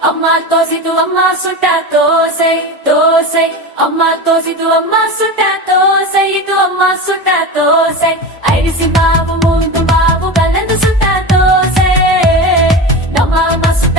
அம்மா தோசை இது அம்மா சுட்ட தோசை தோசை அம்மா தோசை இது அம்மா சுட்ட தோசை இது அம்மா சுட்ட தோசை அரிசி மாவு மூந்து மாவு கலந்து சுட்ட தோசை நம்ம அம்மா சுட்ட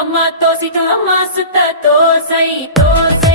அம்மா தோசை அம்மா சுட்ட தோசை தோசை